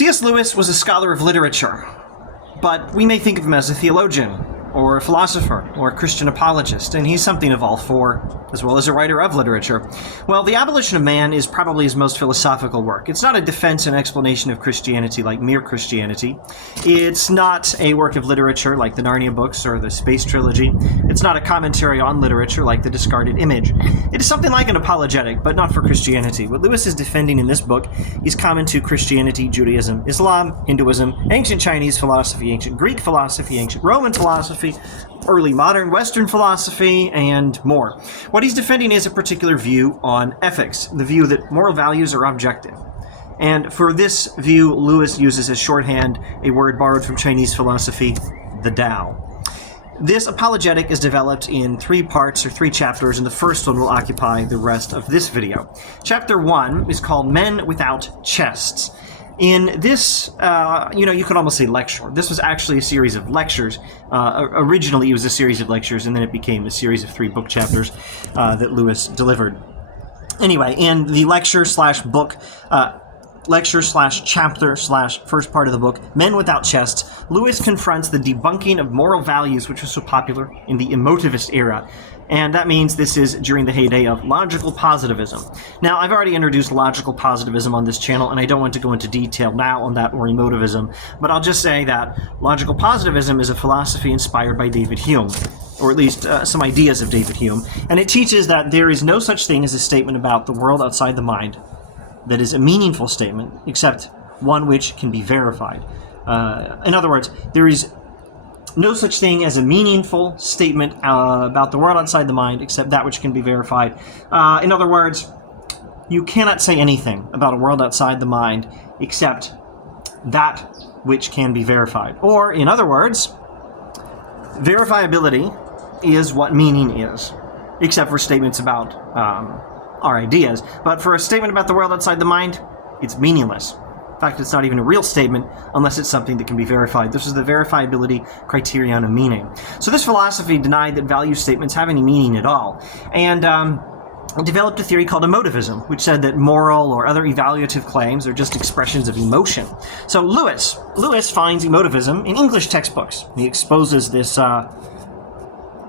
C.S. Lewis was a scholar of literature, but we may think of him as a theologian, or a philosopher, or a Christian apologist, and he's something of all four, as well as a writer of literature. Well, The Abolition of Man is probably his most philosophical work. It's not a defense and explanation of Christianity like Mere Christianity. It's not a work of literature like the Narnia books or the Space Trilogy. It's not a commentary on literature like The Discarded Image. It is something like an apologetic, but not for Christianity. What Lewis is defending in this book is common to Christianity, Judaism, Islam, Hinduism, ancient Chinese philosophy, ancient Greek philosophy, ancient Roman philosophy, early modern Western philosophy, and more. What he's defending is a particular view on ethics, the view that moral values are objective. And for this view, Lewis uses as shorthand a word borrowed from Chinese philosophy, the Tao. This apologetic is developed in 3 parts or 3 chapters, and the first one will occupy the rest of this video. Chapter 1 is called Men Without Chests. In this, you could almost say lecture. This was actually a series of lectures. Originally, it was a series of lectures, and then it became a series of 3 book chapters that Lewis delivered. Anyway, in the lecture/book, lecture/chapter/first part of the book, Men Without Chests, Lewis confronts the debunking of moral values, which was so popular in the emotivist era. And that means this is during the heyday of logical positivism. Now, I've already introduced logical positivism on this channel, and I don't want to go into detail now on that or emotivism, but I'll just say that logical positivism is a philosophy inspired by David Hume, or at least some ideas of David Hume, and it teaches that there is no such thing as a statement about the world outside the mind that is a meaningful statement, except one which can be verified. In other words, there is no such thing as a meaningful statement about the world outside the mind, except that which can be verified. In other words, you cannot say anything about a world outside the mind except that which can be verified. Or, in other words, verifiability is what meaning is, except for statements about our ideas. But for a statement about the world outside the mind, it's meaningless. In fact, it's not even a real statement unless it's something that can be verified. This is the verifiability criterion of meaning. So this philosophy denied that value statements have any meaning at all. And it developed a theory called emotivism, which said that moral or other evaluative claims are just expressions of emotion. So Lewis finds emotivism in English textbooks. He exposes this, I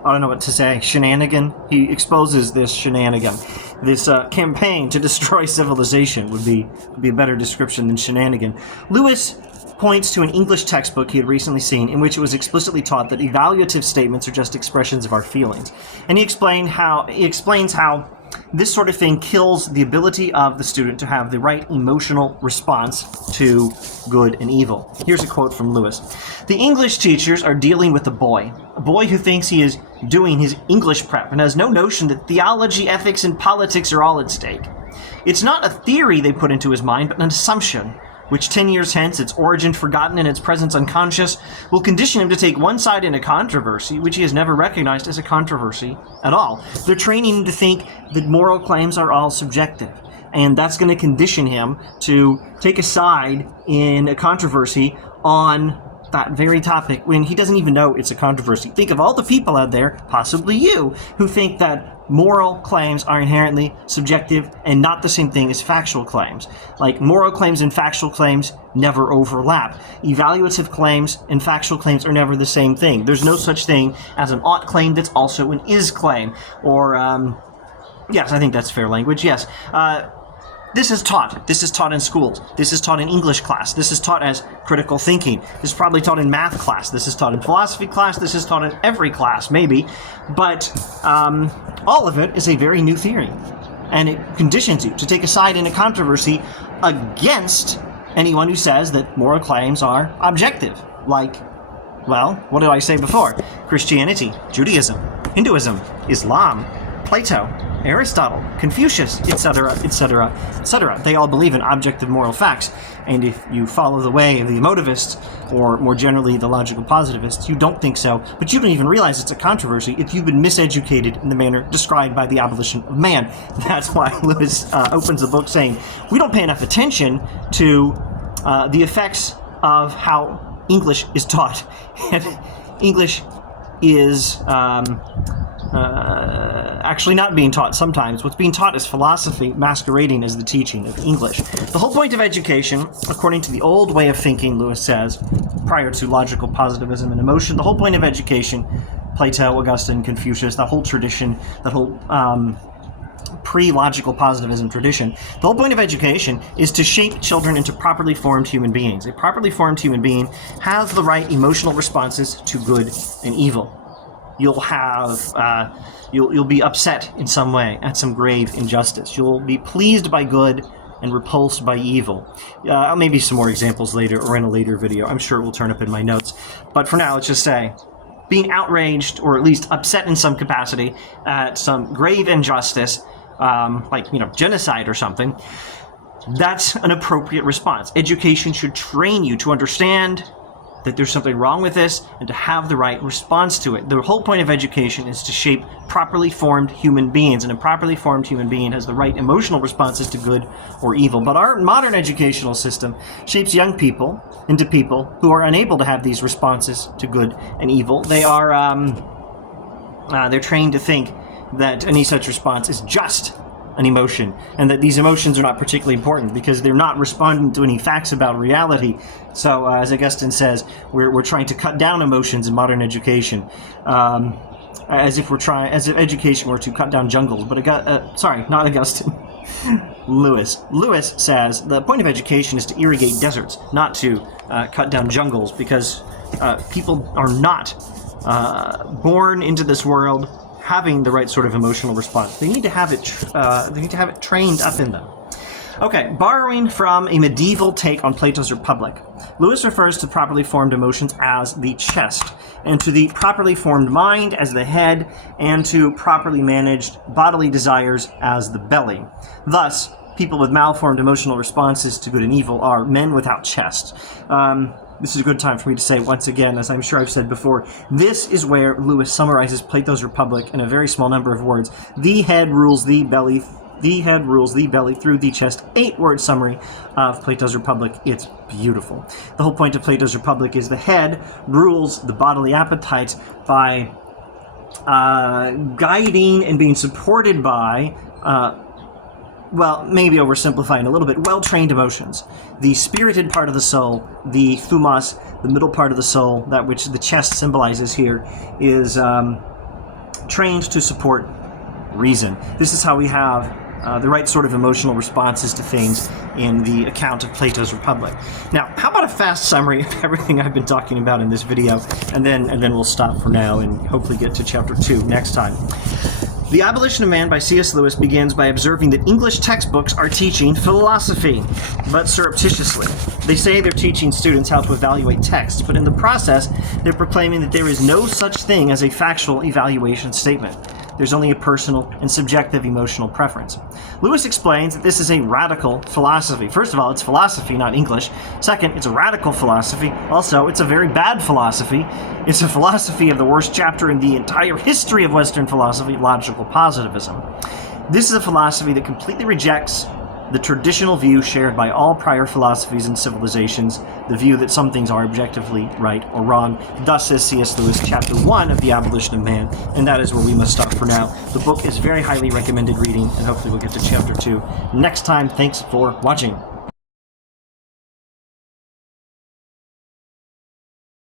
don't know what to say, shenanigan. He exposes this shenanigan. This campaign to destroy civilization would be a better description than shenanigan. Lewis points to an English textbook he had recently seen in which it was explicitly taught that evaluative statements are just expressions of our feelings. And he explains how this sort of thing kills the ability of the student to have the right emotional response to good and evil. Here's a quote from Lewis. The English teachers are dealing with a boy who thinks he is doing his English prep and has no notion that theology, ethics, and politics are all at stake. It's not a theory they put into his mind, but an assumption, which 10 years hence, its origin forgotten and its presence unconscious, will condition him to take one side in a controversy which he has never recognized as a controversy at all. They're training him to think that moral claims are all subjective, and that's going to condition him to take a side in a controversy on that very topic when he doesn't even know it's a controversy. Think of all the people out there, possibly you, who think that moral claims are inherently subjective and not the same thing as factual claims. Like, moral claims and factual claims never overlap. Evaluative claims and factual claims are never the same thing. There's no such thing as an ought claim that's also an is claim. Or, yes, I think that's fair language, yes. This is taught. This is taught in schools. This is taught in English class. This is taught as critical thinking. This is probably taught in math class. This is taught in philosophy class. This is taught in every class, maybe. But all of it is a very new theory. And it conditions you to take a side in a controversy against anyone who says that moral claims are objective. Like, well, what did I say before? Christianity, Judaism, Hinduism, Islam, Plato, Aristotle, Confucius, etc., etc., etc. They all believe in objective moral facts. And if you follow the way of the emotivists, or more generally the logical positivists, you don't think so, but you don't even realize it's a controversy if you've been miseducated in the manner described by The Abolition of Man. That's why Lewis opens the book saying, we don't pay enough attention to the effects of how English is taught. And English is actually not being taught sometimes. What's being taught is philosophy masquerading as the teaching of English. The whole point of education, according to the old way of thinking, Lewis says, prior to logical positivism and emotion, the whole point of education, Plato, Augustine, Confucius, that whole tradition, that whole pre-logical positivism tradition, the whole point of education is to shape children into properly formed human beings. A properly formed human being has the right emotional responses to good and evil. You'll have, you'll be upset in some way at some grave injustice. You'll be pleased by good and repulsed by evil. Maybe some more examples later or in a later video. I'm sure it will turn up in my notes. But for now, let's just say, being outraged or at least upset in some capacity at some grave injustice, like, genocide or something, that's an appropriate response. Education should train you to understand that there's something wrong with this and to have the right response to it. The whole point of education is to shape properly formed human beings, and a properly formed human being has the right emotional responses to good or evil. But our modern educational system shapes young people into people who are unable to have these responses to good and evil. They are they're trained to think that any such response is just an emotion, and that these emotions are not particularly important because they're not responding to any facts about reality. So, as Augustine says, we're trying to cut down emotions in modern education, as if education were to cut down jungles. But sorry, not Augustine. Lewis says the point of education is to irrigate deserts, not to cut down jungles, because people are not born into this world having the right sort of emotional response. They need to have it. They need to have it trained up in them. Okay, borrowing from a medieval take on Plato's Republic, Lewis refers to properly formed emotions as the chest, and to the properly formed mind as the head, and to properly managed bodily desires as the belly. Thus, people with malformed emotional responses to good and evil are men without chest. This is a good time for me to say once again, as I'm sure I've said before, this is where Lewis summarizes Plato's Republic in a very small number of words. The head rules the belly. The head rules the belly through the chest. 8-word summary of Plato's Republic. It's beautiful. The whole point of Plato's Republic is the head rules the bodily appetites by guiding and being supported by well, maybe oversimplifying a little bit, well-trained emotions. The spirited part of the soul, the thumos, the middle part of the soul, that which the chest symbolizes here, is trained to support reason. This is how we have the right sort of emotional responses to things in the account of Plato's Republic. Now, how about a fast summary of everything I've been talking about in this video, and then we'll stop for now and hopefully get to chapter 2 next time. The Abolition of Man by C.S. Lewis begins by observing that English textbooks are teaching philosophy, but surreptitiously. They say they're teaching students how to evaluate texts, but in the process, they're proclaiming that there is no such thing as a factual evaluation statement. There's only a personal and subjective emotional preference. Lewis explains that this is a radical philosophy. First of all, it's philosophy, not English. Second, it's a radical philosophy. Also, it's a very bad philosophy. It's a philosophy of the worst chapter in the entire history of Western philosophy, logical positivism. This is a philosophy that completely rejects the traditional view shared by all prior philosophies and civilizations, the view that some things are objectively right or wrong. Thus says C.S. Lewis, chapter 1 of The Abolition of Man, and that is where we must stop for now. The book is very highly recommended reading, and hopefully we'll get to chapter 2 next time. Thanks for watching.